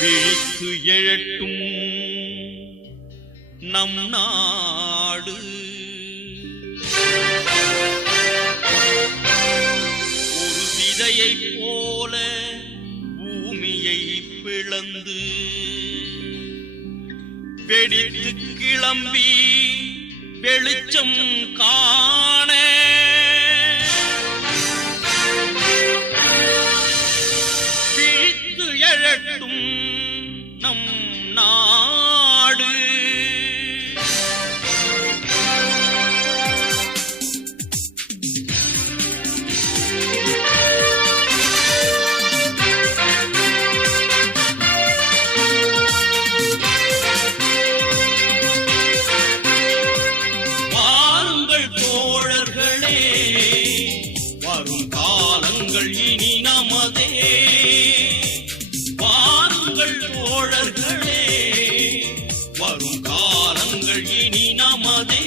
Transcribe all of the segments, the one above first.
விழிக்கு எழட்டும் நம் நாடு, ஒரு விதையை போல பூமியை பிளந்து வெடித்து கிளம்பி வெளிச்சம் காண விழித்து எழட்டும் நம் நாடு. வாருங்கள் தோழர்களே, வரும் காலங்கள் இனி நமதே. வாருங்கள் தோழர்களே, வரும் காலங்கள் இனி நமதே.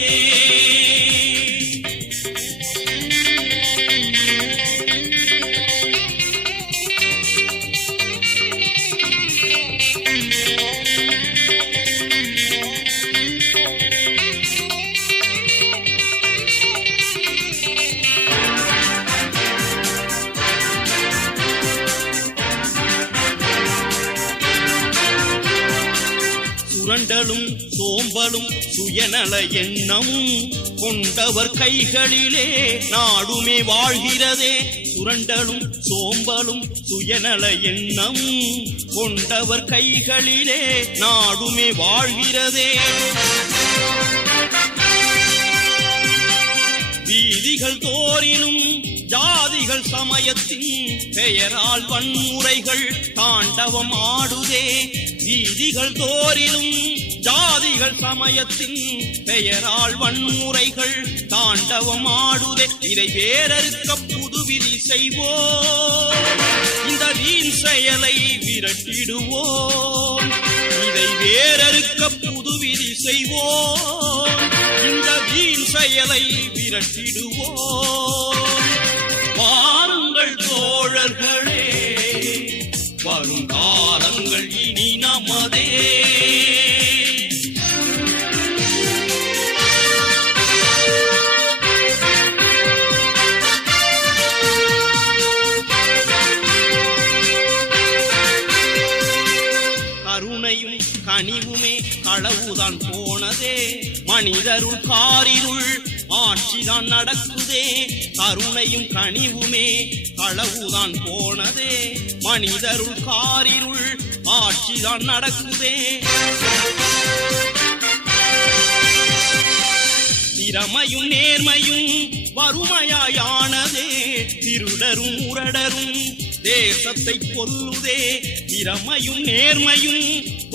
சுரண்டலும் சோம்பலும் சுயநல எண்ணமும் கொண்டவர் கைகளிலே நாடுமே வாழ்கிறதே. சுரண்டலும் சோம்பலும் சுயநல எண்ணமும் கொண்டவர் கைகளிலே நாடுமே வாழ்கிறதே. வீதிகள் தோறிலும் ஜாதிகள் சமயத்தின் பெயரால் வன்முறைகள் தாண்டவம் ஆடுதே. வீதிகள் தோறிலும் ஜாதிகள் சமயத்தின் பெயரால் வன்முறைகள் தாண்டவம் ஆடுதே. இதை வேறறுக்க புதுவிதி செய்வோம், இந்த வீண் செயலை விரட்டிடுவோம். இதை வேறறுக்க புதுவிதி செய்வோம், இந்த வீண் செயலை விரட்டிடுவோம். வாருங்கள் தோழர்களே, வரும் காலங்கள் இனி நமதே. கருணையும் கனிவுமே களவுதான் போனதே, மனிதருள் காரிருள் ஆட்சிதான் நடக்குதே. கருணையும் கனிவுமே களவுதான் போனதே, மனிதருள் காரிருள் ஆட்சிதான் நடக்குதே. திறமையும் நேர்மையும் வறுமையாயானதே, திருடரும் முரடரும் தேசத்தை கொல்லுதே. திறமையும் நேர்மையும்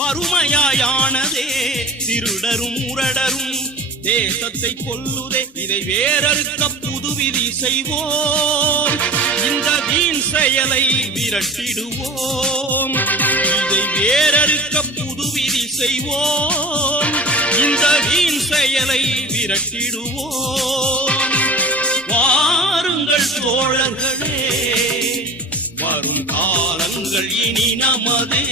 வறுமையாயானதே, திருடரும் முரடரும் தேசத்தை கொல்லுதே. இதை வேறறுக்க புதுவிதி செய்வோம், இந்த வீண் செயலை விரட்டிடுவோம். இதை வேறறுக்க புதுவிதி செய்வோம், இந்த வீண் செயலை விரட்டிடுவோம். வாருங்கள் தோழர்களே, வரும் காலங்கள் இனி நமதே.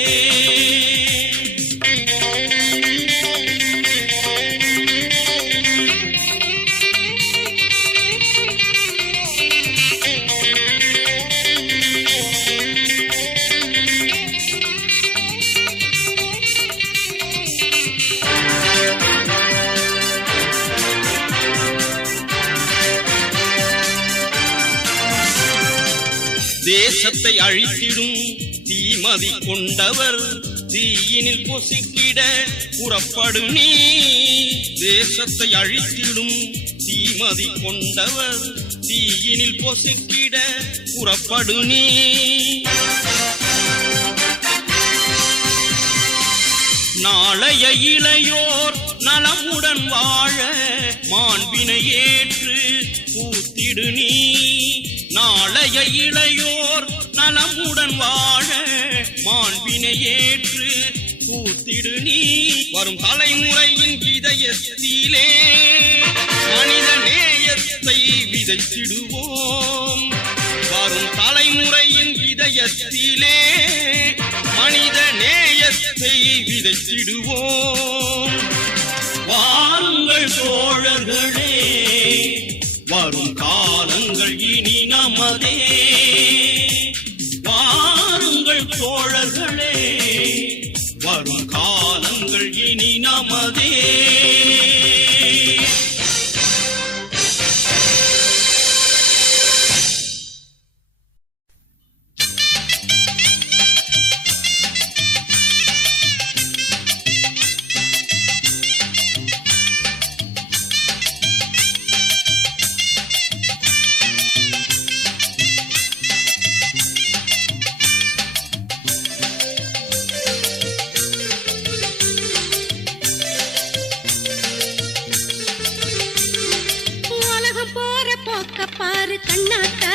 தேசத்தை அழித்திடும் தீமதி கொண்டவர் தீயினில் பொசுக்கிட புறப்படு நீ. தேசத்தை அழித்திடும் தீமதி கொண்டவர் தீயினில் பொசுக்கிட புறப்படு நீ. நாளைய இளையோர் நலமுடன் வாழ மாண்பினை ஏற்று பூத்திடு நீ. நாளைய இளையோர் நலமுடன் வாழ மாண்பினை ஏற்று பூத்திடு நீ. வரும் தலைமுறையின் இதயத்திலே மனித நேயத்தை விதைத்திடுவோம். வரும் தலைமுறையின் இதயத்திலே மனித நேய வித்தையை விதைத்திடுவோம். வாருங்கள் தோழர்களே, வரும் காலங்கள் இனி நமதே. வாருங்கள் தோழர்களே, வரும் காலங்கள் இனி நமதே. பாரு கண்ணாத்தா,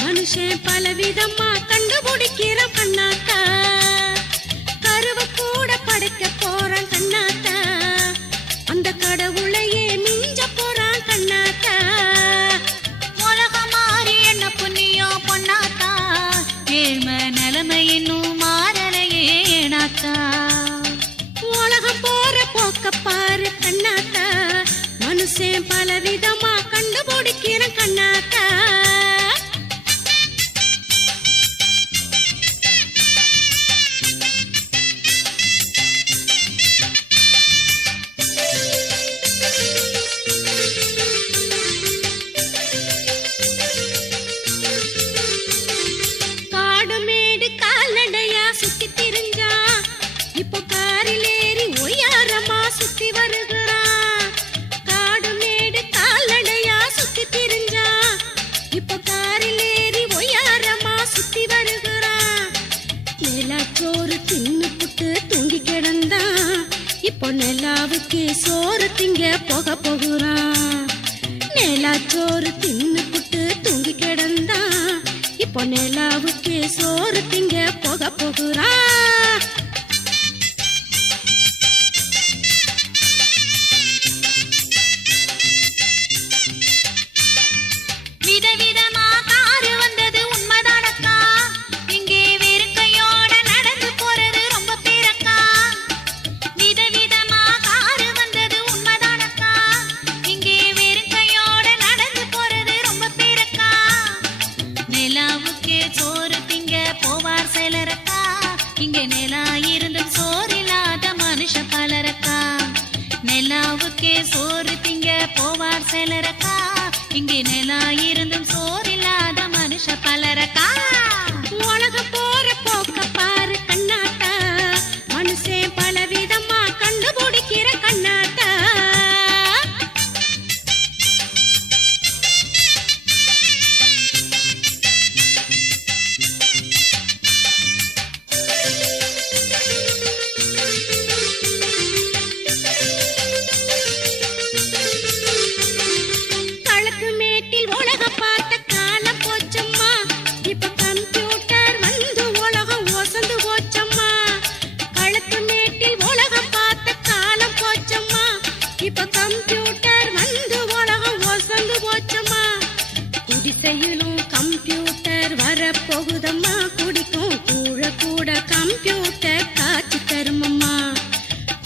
மனுஷன் பலவிதமா கண்டுபிடிக்கிற கண்ணாத்தா. கருவ கூட படைக்க போறான் கண்ணாத்தா, அந்த கடவுளையே மிஞ்ச போறான் கண்ணாத்தா. உலகம் மாறி என்ன புண்ணியம் பொண்ணாத்தா, ஏழ்மை நிலைமை இன்னும் மாறலையே நாத்தா. உலகம் போற போக்க பாரு கண்ணாத்தா, மனுஷன் பலவிதமா கண்டுபிடிக்கிற கண்ணாத்தா. காடு மேடு கால்நடையா சுத்தி திரிஞ்சா, இப்போ காரில் ஏறி ஒய்யாரமா சுத்தி வருகிறான். காடு மேடு கால்நடையா சுத்தி திரிஞ்சா, இப்போ காரில் ஏறி ஒய்யாரமா சுத்தி வருகிறான். நிலாச்சோறு தின்னு புட்டு தூங்கி கிடந்தான், இப்போ நிலாவுக்கு சோறு திங்க போக போகிறான். நிலாச்சோறு தின்னு புட்டு தூங்கி கிடந்தான், இப்போ நிலாவுக்கு சோறு திங்க போக போகிறான். விதவிதமா காரு வந்தது உண்மைதானக்கா, இங்கே வெறுக்கையோட நடந்து போறது ரொம்ப பேரக்கா. விதவிதமா காரு வந்தது உண்மைதானக்கா, இங்கே வெறுக்கையோட நடந்து போறது ரொம்ப பேரக்கா. நிலாவுக்கே சோறு திங்க போவார் சிலரக்கா, இங்கே நிலா இருந்தும் சோறில்லாத மனுஷ பலரக்கா. நிலாவுக்கே சோறு திங்க போவார் சிலரக்கா, இங்கே நிலா இருந்தும் சோறில்லாத மனுஷ பலரக்கா. உலக போற போக்க பாரு கண்ணாத்தா, மனுஷன் பலவிதமா கண்டுபிடிக்கிற கண்ணாத்தா. களத்து மேட்டில் உலக பார்த்த காலம் போச்சம்மா, இப்ப கம்ப்யூட்டர் வந்து உலகம் ஒசந்து போச்சம்மா. களத்து மேட்டில் உலகம் பார்த்த காலம் போச்சம்மா, இப்ப கம்ப்யூட்டர் வந்து உலகம் ஒசந்து போச்சம்மா. குடிசையிலும் கம்ப்யூட்டர் வரப்போகுதம்மா, குடிக்கும் கூழ கூட கம்ப்யூட்டர் காட்சி தருமம்மா.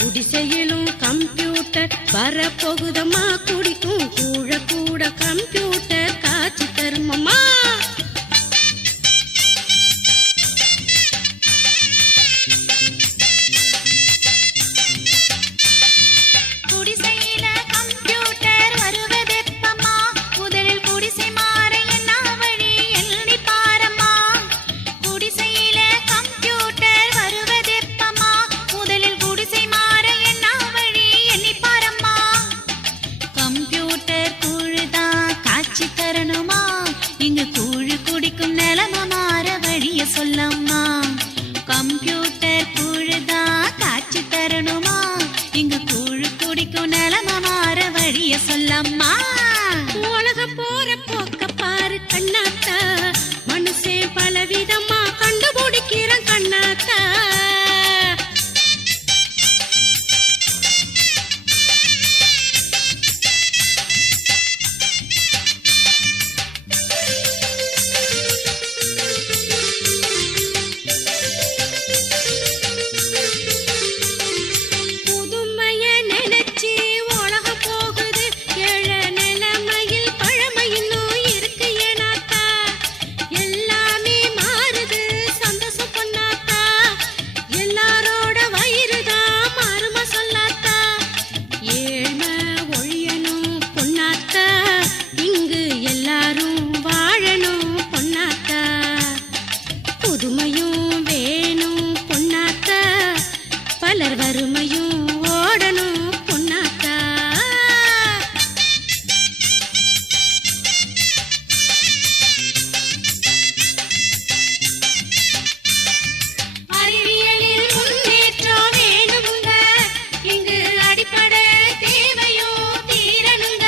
குடிசையிலும் கம்ப்யூட்டர் வரப்போகுதம்மா, குடிக்கும் கூழ கூட கம்ப்யூட்டர் காட்சி தருமம்மா. குடிசையில கம்ப்யூட்டர் வருவதெப்பம்மா, முதலில் குடிசை மாற என்ன வழி எண்ணி பாரம்மா. குடிசையில கம்ப்யூட்டர் வருவதெப்பம்மா, முதலில் குடிசை மாற என்ன வழி எண்ணி பாரம்மா. கம்ப்யூட்டர் கூழுதான் காட்சி தரணுமா, இங்கு கூழு குடிக்கும் நிலைமை மாற வழிய சொல்லம்மா. கம்ப்யூட்டர் கூழுதான் காட்சி தரணுமா, இங்கு கூழு குடிக்கும் நிலைமை மாற வழிய சொல்லம்மா. உலக போற போக்க பாரு கண்ணாத்தா, மனுஷன் பலவிதமா கண்டுபிடிக்கிற கண்ணாத்தா. மலர் வறுமையும் ஓடணும் பொன்னாத்தா. அறிவியலில் முன்னேற்றம் வேணுமுங்க, இங்கு அடிப்படை தேவையோ தீரணுங்க.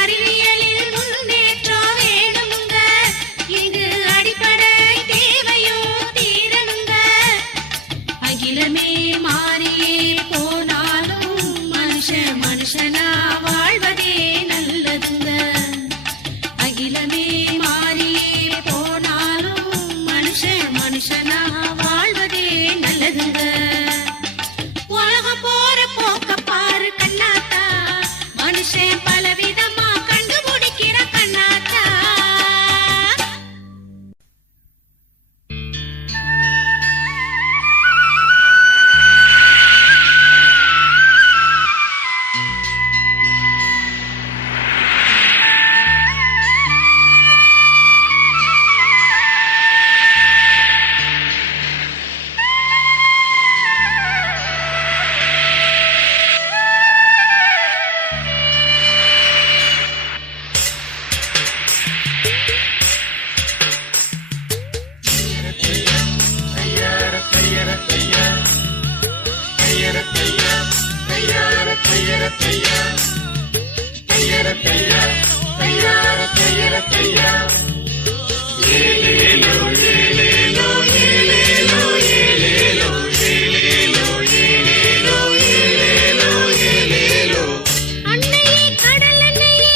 அறிவியலில் முன்னேற்றம் வேணுமுங்க, இங்கு அடிப்படை தேவையோ தீரணுங்க. அகிலமே மாறியே போனாலும் மனுஷனா வாழ்வதே நல்லதுங்க. அகிலமே மாறியே போனாலும் மனுஷனா வாழ்வதே நல்லதுங்க. உலகம் போற போக்க பாரு கண்ணாத்தா, மனுஷன் பலவிதமா கண்டுபிடிக்கிற கண்ணாத்தா. அன்னையே கடல் அன்னையே,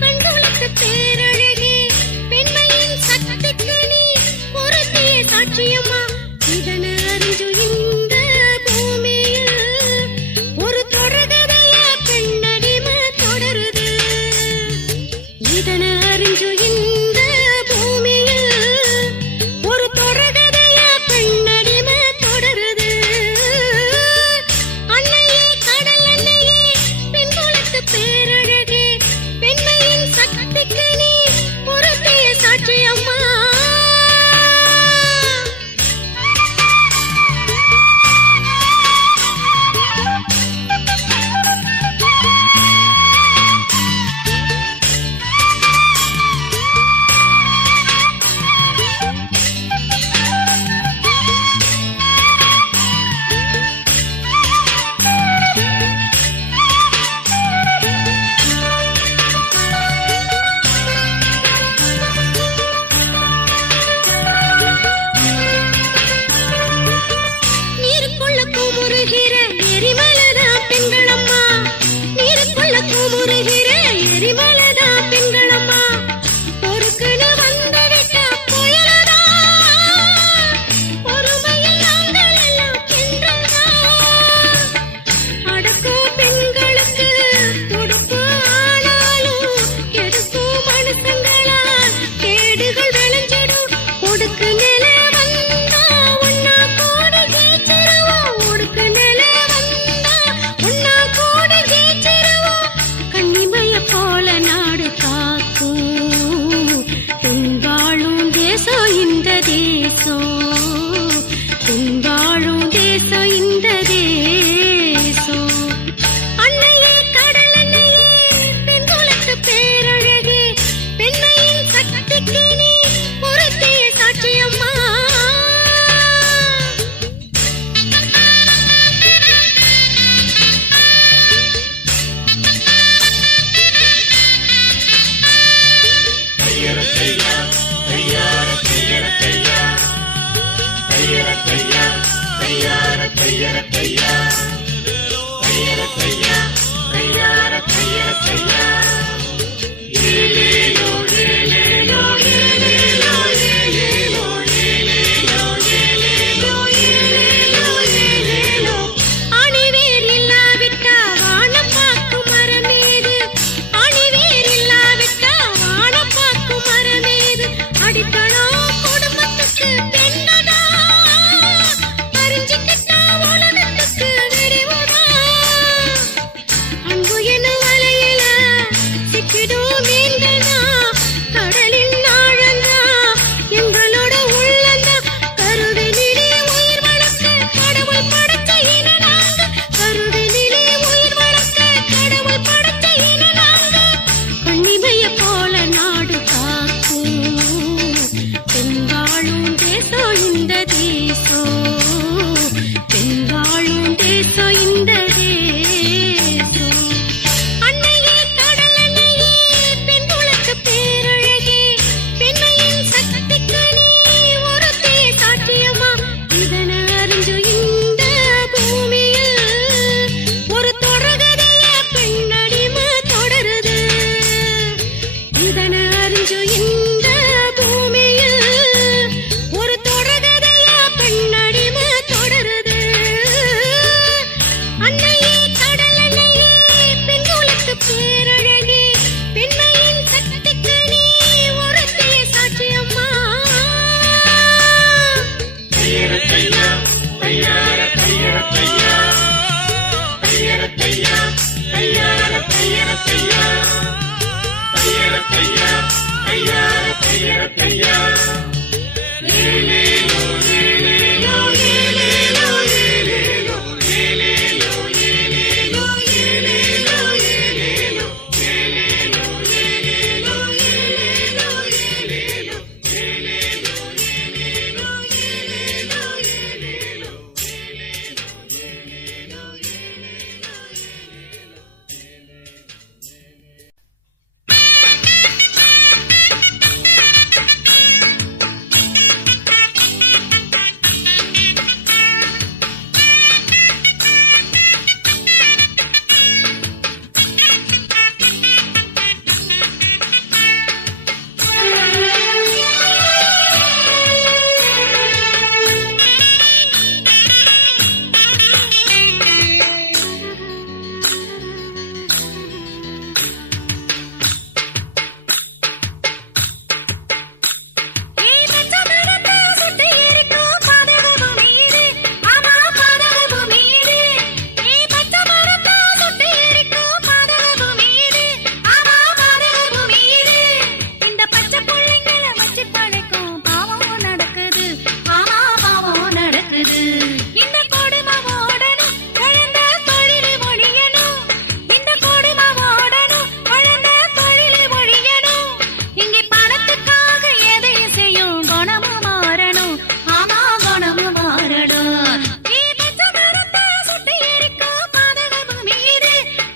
பெண்களுக்கு பேரழகே, பெண்மையின் சக்திக்கு நீ பொருத்திய சாட்சியம்மா. இதனை அறிஞ்சு இந்த பூமியில் ஒரு தொடர்கதைய பெண்ணடிமை தொடருது. இதனை அறிஞ்சு இந்த பூமியில் ஒரு தொடர்கதைய பெண்ணடிமை தொடருது. அன்னையே கடல் அன்னையே, பெண்களுக்கு பேரழகே, பெண்மையின் சக்திக்கு நீ பொருத்திய சாட்சியம்மா. நீருக்குள்ள குமுறுகிற எரிமலைதா பெண்களம்மா, நீருக்குள்ள குமுறுகிற எரிமலைதா பெண்களம்மா. பொறுக்குன்னு வந்தவிட்ட புயலதா, பொறுமையில் நாங்கள் எல்லாம் பெண்கள்தா. அடக்கும் பெண்களுக்கு துடுப்பு ஆனாலும் கெடுக்கும் மனுஷங்களால் கேடுகள் விளைஞ்சிடும். ஒடுக்கு நிலை வந்தா ஒன்னா கூட ஜெயிச்சிருவோம், ஒடுக்கு நிலை வந்தா ஒன்னா கூட ஜெயிச்சிருவோம். கன்னிமைய போல நாடு காக்கும் பெண் வாழும் தேசம் இந்த தேசம், பெண் வாழும் தேசம் இந்த தேசம். அன்னையே கடல் அன்னையே, பெண்களுக்கு பேரழகே, பெண்மையின் சக்திக்கு நீ பொருத்திய சாட்சியம்மா. அணிவேர் இல்லாவிட்டா வானம் பார்க்கும் மரமேது, அணிவேர் இல்லாவிட்டா வானம் பார்க்கும் மரமேது. அடித்தளம் குடும்பத்துக்கு பெண்ணதா, அறிஞ்சிக்கிட்டா உலகத்துக்கு விரிவுதா. அன்பு எனும் வலையில சிக்கிடும் மீன்கள்தான் இந்த கொடுமை ஓடணும் குழந்த தொழில் ஒழியணும் இந்த கொடுமை ஓடணும் குழந்த தொழில் ஒழியணும் இங்கே பணத்துக்காக எதையும் செய்யும் குணமும் மாறணும் ஆமா குணமும் மாறணும் நீ பச்ச மரத்தை சுட்டு எரிக்கும் பாதக பூமி இது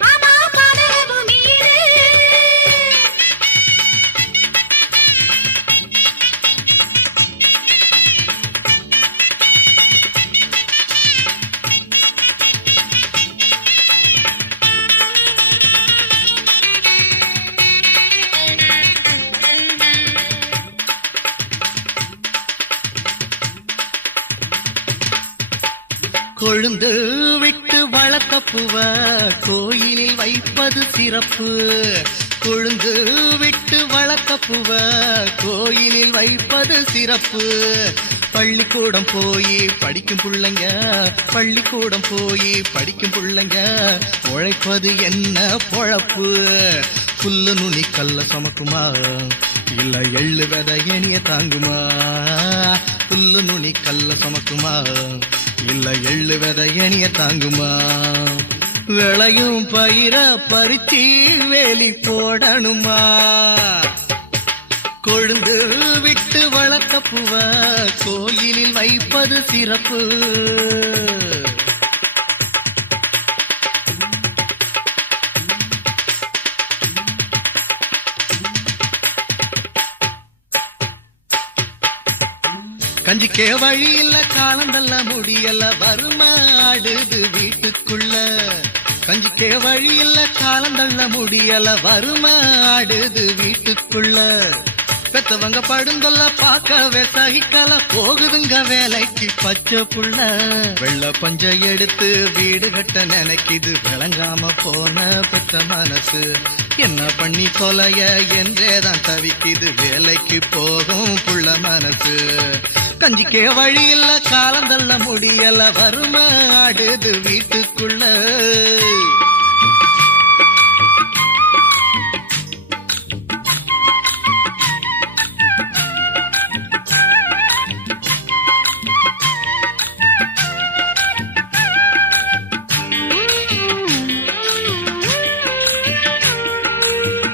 ஆமா பாதக பூமி இது கொழுந்து விட்டு வளர்த்த பூவ கோயிலில் வைப்பது சிறப்பு கொழுந்து விட்டு வளர்த்த பூவ கோயிலில் வைப்பது சிறப்பு பள்ளிக்கூடம் போய் படிக்கும் புள்ளைங்க பள்ளிக்கூடம் போய் படிக்கும் புள்ளைங்க உழைப்பது என்ன பொழப்பு புல்லு நுனி கல்ல சமக்குமா இல்ல எள்ளு விதை எனிய தாங்குமா புல்லு நுனி கல்ல சமக்குமா இல்ல எள்ளு விதை எனிய தாங்குமா விளையும் பயிர பறிச்சி வேலி போடணுமா கொழுந்து விட்டு வளர்த்த பூவ கோயிலில் வைப்பது சிறப்பு கஞ்சிக்கே வழி இல்ல காலந்தல்ல முடியல வறுமை ஆடுது வீட்டுக்குள்ள கஞ்சிக்கே வழி இல்ல காலந்தள்ள முடியல வறுமை ஆடுது வீட்டுக்குள்ள பெத்தவங்க படுந்தொல்ல பார்க்கவே சகிக்கல போகுதுங்க வேலைக்கு பச்சை புள்ள வெள்ள பஞ்ச எடுத்து வீடு கட்ட நினைக்குது விளங்காம போன பெற்ற மனசு என்ன பண்ணி தொலைய என்றேதான் தவிக்குது வேலைக்கு போகும் புள்ள மனசு கஞ்சிக்கே வழி இல்ல காலந்தள்ள முடியல வறுமை ஆடுது வீட்டுக்குள்ள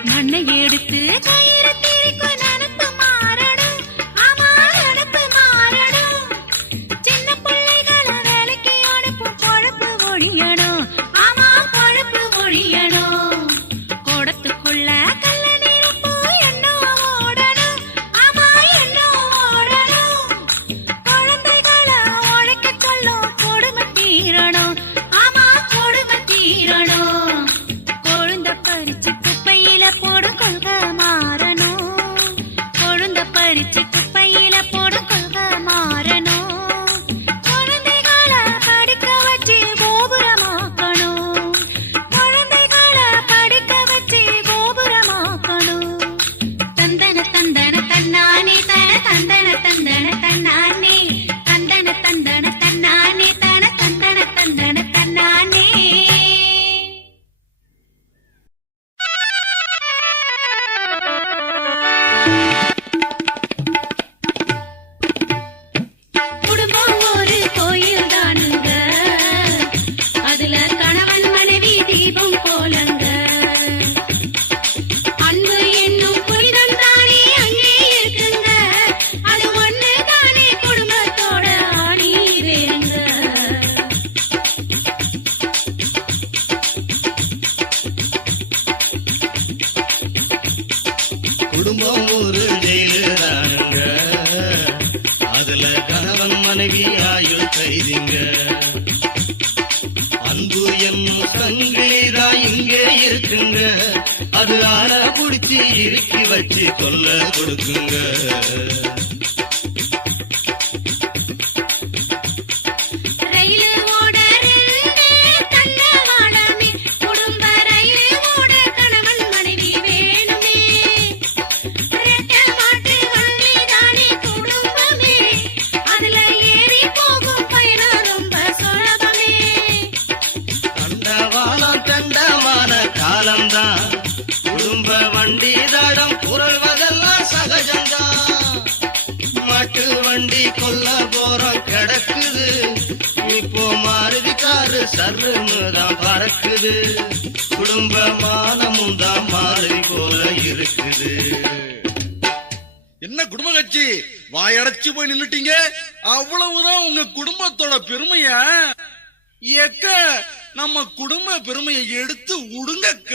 மண்ணை எடுத்து கயிறு திரிக்கும் நினப்பு மாறணும் ஆமா நினப்பு மாறணும் சின்ன பிள்ளைகளை வேலைக்கு அனுப்பும் பொழப்பு ஒழியணும் ஆமா பொழப்பு ஒழியணும் கோடத்துக்குள்ள கள்ள நிரப்பு எண்ணம் ஓடணும் ஆமா எண்ணம் ஓடணும் குழந்தைகளை உழைக்க சொல்லும் கொடுமை தீரணும் ஆமா கொடுமை தீரணும் கொழுந்த பறிச்சு குப்பையில போடு கொள்கை மாறணும் கொழுந்த பறிச்சு குப்பையில போடு கொள்கை மாறணும் குழந்தைகளை படிக்க வச்சு கோபுரமாக்கணும் குழந்தைகளை படிக்க வச்சு கோபுரமாக்கணும் தந்தன தந்தன தன்னானே தன தந்தன தந்தன தன்னானே தந்தன தந்தன தன்னானே தன தந்தன தந்தன தன்னானே குடும்பம் ஒரு கோயில் தானுங்க அதுல கணவன் மனைவி தீபம் போலங்க அன்பு என்னும் புனிதம் தானே அங்கே இருக்குங்க அது ஒண்ணு தானே குடும்பத்தோட ஆணி வேறுங்க குடும்பம் ஒரு ஜெயிலு தானுங்க அதுல கணவன் மனைவி ஆயுள் கைதிங்க அன்பு என்னும் சங்கிலிதா இங்கே இருக்குங்க அது ஆள புடிச்சு இறுக்கி வச்சு கொல்ல கொடுக்குங்க ரயில் ஓட தண்டவாளமே குடும்ப ரயில் ஓட கணவன் மனைவி வேணுமே ரெட்ட மாட்டு வண்டி தானே குடும்பமே அதுல ஏறி போகும் பயணம் ரொம்ப சுலபமே தண்டவான காலம்தான் குடும்ப வண்டி தடம் புரள்வதெல்லாம் சகஜம்தான் மாட்டு வண்டி கொல்ல போறோம் கிடக்குது சர்ன்னு தான் பறக்குது, குடும்ப மானமும் தான் மாறி போல இருக்குது. என்ன குடும்ப கட்சி வாயடைச்சு போய் நின்னுட்டீங்க? அவ்வளவுதான் உங்க குடும்பத்தோட பெருமைய? ஏக்க நம்ம குடும்ப பெருமையை எடுத்து உடுங்கக்க.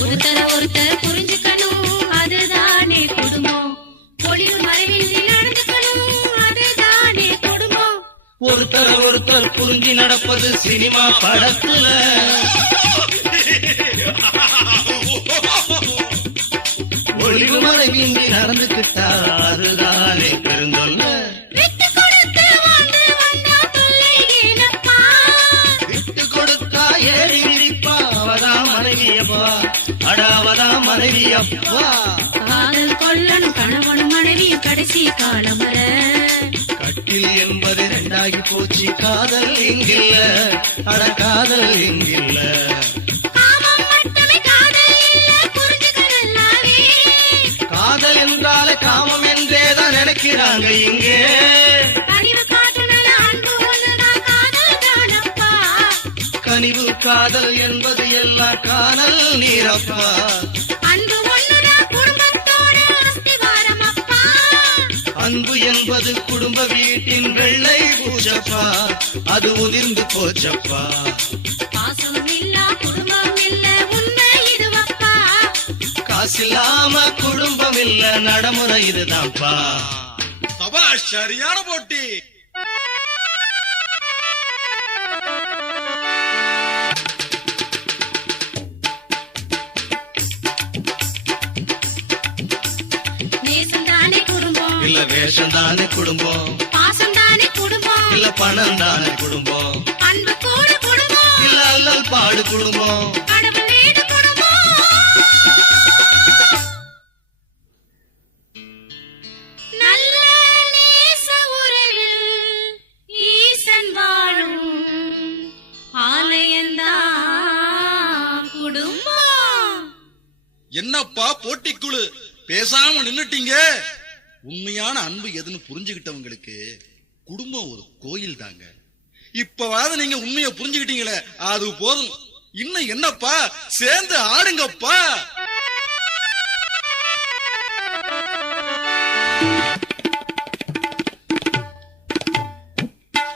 ஒருத்தர் ஒருத்தர் புரிஞ்சுக்கணும், அதுதானே குடும்பம். பொழிவு மறைவின்றி நடந்துக்கணும், அதுதானே குடும்பம். ஒருத்தர் ஒருத்தர் புரிஞ்சு நடப்பது சினிமா படத்துல, ஒளிவு மறைவின்றி நடந்துக்கிட்டா அதுதானே பெருந்தொல்ல. விட்டு கொடுத்து வாழ்ந்து வந்தா தொல்லை ஏனப்பா? விட்டு கொடுத்தா ஏறி விரிப்பா, அவதான் மனைவியப்பா, அடாவதான் மனைவியப்பா. காதல் கொள்ளணும் கணவனும் மனைவியும் கடைசி காலம் வர. கட்டில் என்பது ரெண்டாகி போச்சு, காதல் இங்கில்ல, அட காதல் இங்கில்ல. காமம் மட்டுமே காதல் இல்ல, புரிஞ்சுக்க நல்லாவே. காதல் என்றாலே காமம் என்றேதான் நினைக்கிறாங்க இங்கே. கனிவு காட்டுனல அன்பு ஒண்ணுதான் காதல் தானப்பா. கனிவு காதல் என்பது எல்லாம் காணல் நீரப்பா. அன்பு ஒண்ணுதான் குடும்பத்தோட அஸ்திவாரம் அப்பா. அன்பு என்பது குடும்ப வீட்டின் வெள்ளை பூச்சப்பா, அது உதிர்ந்து போச்சப்பா. பாசம் இல்ல குடும்பம் இல்ல, உண்மை இதுவப்பா. காசில்லாம குடும்பம் இல்ல, நடைமுறை இதுதான்ப்பா. சபா சரியான போட்டி. நேசம் தானே குடும்பம், இல்ல வேஷம் தானே குடும்பம், பாசம் தானே குடும்பம். இல்ல பணம் தானே குடும்பம், அன்பு கூட குடும்பம், இல்ல அல்லல் பாடு குடும்பம். கடவுள் வீடு குடும்பம். நல்ல நேச உறவில் ஈசன் வாழும் ஆலயந்தான் குடும்பம். என்னப்பா போட்டிக்குழு பேசாம நின்னுட்டீங்க? உண்மையான அன்பு எதுன்னு புரிஞ்சுகிட்டவங்களுக்கு குடும்பம் ஒரு கோயில் தாங்க. இப்பவாவது நீங்க உண்மையை புரிஞ்சுக்கிட்டீங்களே, அது போதும். இன்னும் என்னப்பா, சேர்ந்து ஆடுங்கப்பா.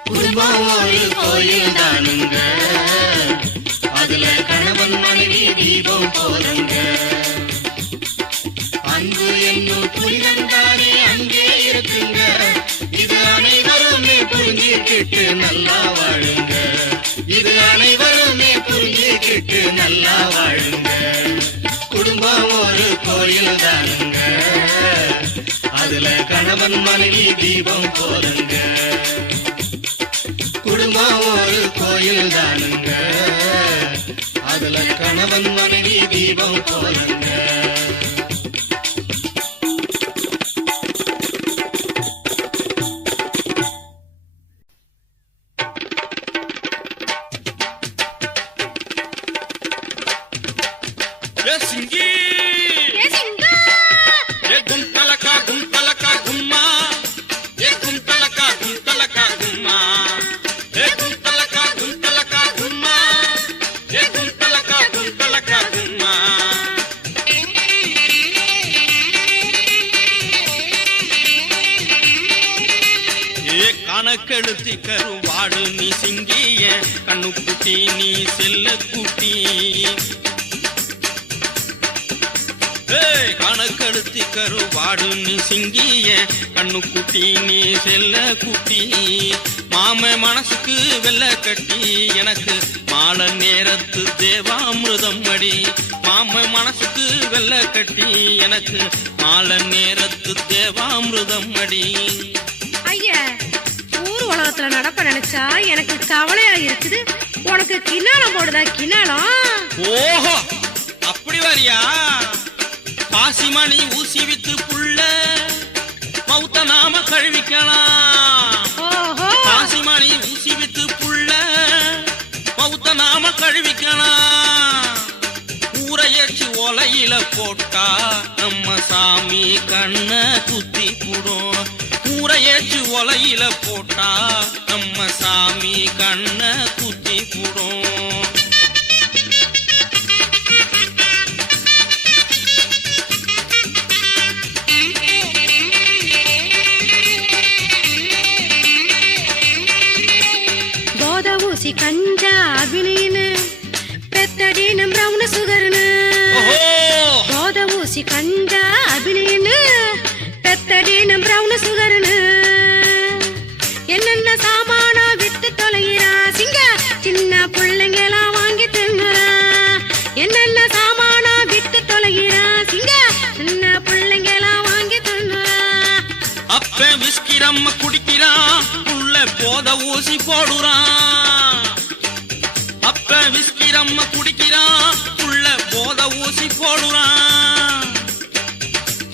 குடும்பம் ஒரு கோயில் தானுங்க, அதுல கணவன் மனைவி தீபம் போலங்க. அன்பு என்னும் புனிதம் தானே அங்கே இருக்குங்க, இது அனைவருமே புரிஞ்சுக்கிட்டு நல்லா வாழுங்க. இது அனைவருமே புரிஞ்சுக்கிட்டு நல்லா வாழுங்க. குடும்பம் ஒரு கோயில் தானுங்க, அதுல கணவன் மனைவி தீபம் போலங்க. குடும்பம் ஒரு கோயில் தானுங்க, அதுல கணவன் மனைவி தீபம் போலங்க. சிங்கி ஏசிங்கா கும்பலக்கா கும்பலக்கா கும்மா, கும்பலக்கா கும்பலக்கா கும்மா, கும்பலக்கா கும்பலக்கா கும்மா, கும்பலக்கா கும்பலக்கா கும்மா. கணக்கெழுத்தி கருவாடு நீ சிங்கிய கண்ணுக்குட்டி நீ செல்ல குட்டி. கணக்கெழுத்தி கருவாடு நீ சிங்கிய கண்ணுக்குட்டி நீ செல்ல குட்டி. மாம மனசுக்கு வெள்ள கட்டி எனக்கு மாலை நேரத்து தேவாமிருதம் அடி. மாம மனசுக்கு வெள்ள கட்டி எனக்கு மாலை நேரத்து தேவாமிருதம் அடி. ஐயா, ஊர் உலகத்துல நடப்ப நினைச்சா எனக்கு கவலையா இருக்குது. உனக்கு கிண்ணாலம் போடுதா கிண்ணாலம்? ஓஹோ, அப்படி வரியா? பாசிமணி ஊசி வித்து புள்ள மௌத்த நாம கழுவிக்கலாம். ஓஹோ, பாசிமணி ஊசி வித்து புள்ள மௌத்த நாம கழுவிக்கலாம். ஊரைய ஏச்சு ஒலையில போட்டா நம்ம சாமி கண்ண குத்தி புடும். ஊரை ஏச்சு ஒலையில போட்டா நம்ம சாமி கண்ண குத்தி புடும். ஊசி கஞ்சா அபிலின்னு பெத்தடினும் பிரவுன் சுகர்னு. போத ஊசி கஞ்சா அபிலின்னு பெத்தடினும் பிரவுன் சுகர்னு. என்னென்ன சாமானா வித்து தொலைகிறா சிங்க சின்ன பிள்ளைங்கெல்லாம் வாங்கி தின்னுறா. என்னென்ன சாமானா வித்து தொலைகிறா சிங்க சின்ன பிள்ளைங்கெல்லாம் வாங்கி தின்னுறா. அப்ப விஸ்கி ரம்ம குடிக்கிறான் உள்ள போத ஊசி போடுறான். அப்ப விஸ்கி ரம்ம குடிக்கிறான் உள்ள போத ஊசி போடுறான்.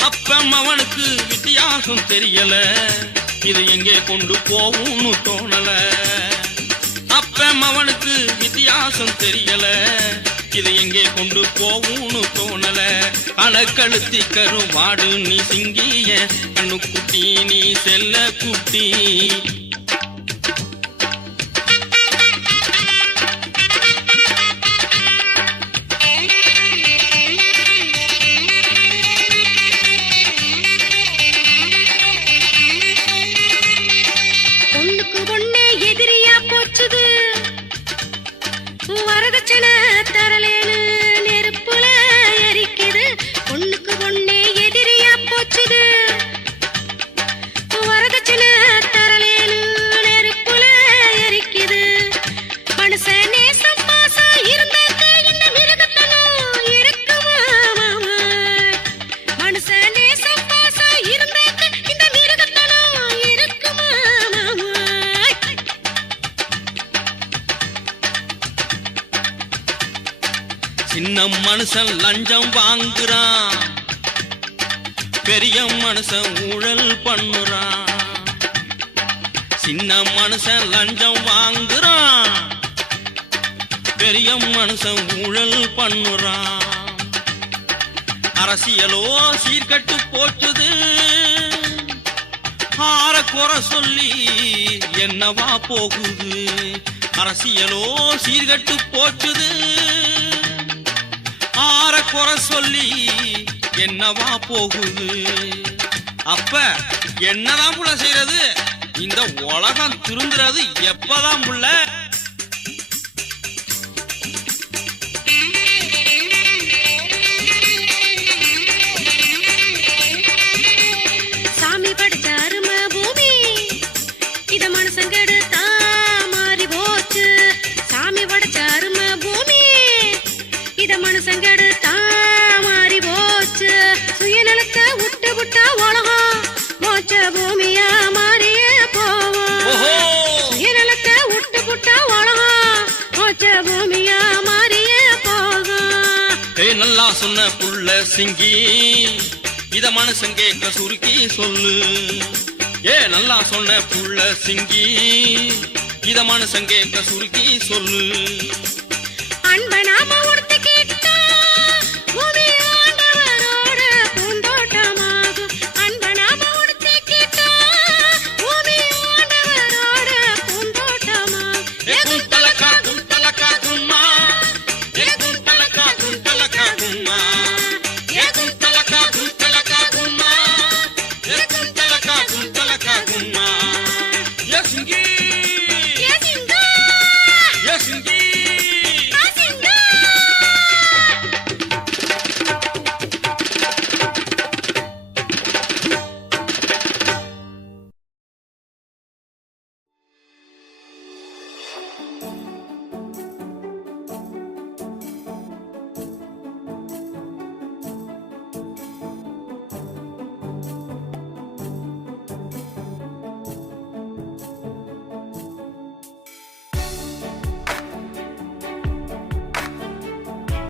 அப்ப அவனுக்கு வித்தியாசம் தெரியல, இது எங்கே கொண்டு போகும்னு தோணல. அப்ப அவனுக்கு வித்தியாசம் தெரியல, இது எங்கே கொண்டு போகும்னு தோணல. கணக்கழுத்தி கருவாடு நீ சிங்கிய கண்ணு குட்டி நீ செல்ல குட்டி. வரதட்சணை தரலேன்னு நெருப்புல எரிக்குது. பொண்ணுக்கு பொண்ணே எதிரியா போச்சுது. வரதட்சணை தரலேன்னு நெருப்புல எரிக்குது. மனுஷன் நேசம் பாசம் இருந்தாக்க இந்த மிருகத்தனம் இருக்குமா மாமா? மனுஷன் நேசம் பாசம் இருந்தாக்க இந்த மிருகத்தனம் இருக்குமா மாமா? சின்ன மனுஷன் லஞ்சம் வாங்குறான், பெரிய மனுஷன் ஊழல் பண்ணுறான். சின்ன மனுஷன் லஞ்சம் வாங்குறான், பெரிய மனுஷன் ஊழல் பண்ணுறான். அரசியலோ சீர்கட்டு போச்சுது, ஆற குறை சொல்லி என்னவா போகுது. அரசியலோ சீர்கட்டு போச்சுது, ஆற குறை சொல்லி என்னவா போகுது. அப்ப என்னதான் புள்ள செய்யறது? இந்த உலகம் திருந்துறது எப்பதான் புள்ள? சாமி படிச்ச அருமை பூமி இத மனுஷன் கெடுத்தா மாறி போச்சு. சாமி படிச்ச அருமை பூமி இத மனுஷன் கெடுத்தா மாறி போச்சு. சுயநலத்தை விட்டு விட்டா உலகம் மோச்ச பூமியா மாறியே போவோம். சுயநலத்தை விட்டு விட்டா உலகம் மோச்ச பூமியா மாறியே போகும். நல்லா சொன்ன புள்ள சிங்கி இத மனுஷன் கேட்க சுருக்கி சொல்லு. நல்லா சொன்ன புள்ள சிங்கி இத மனுஷன் கேட்க சுருக்கி சொல்லு. அன்பனாம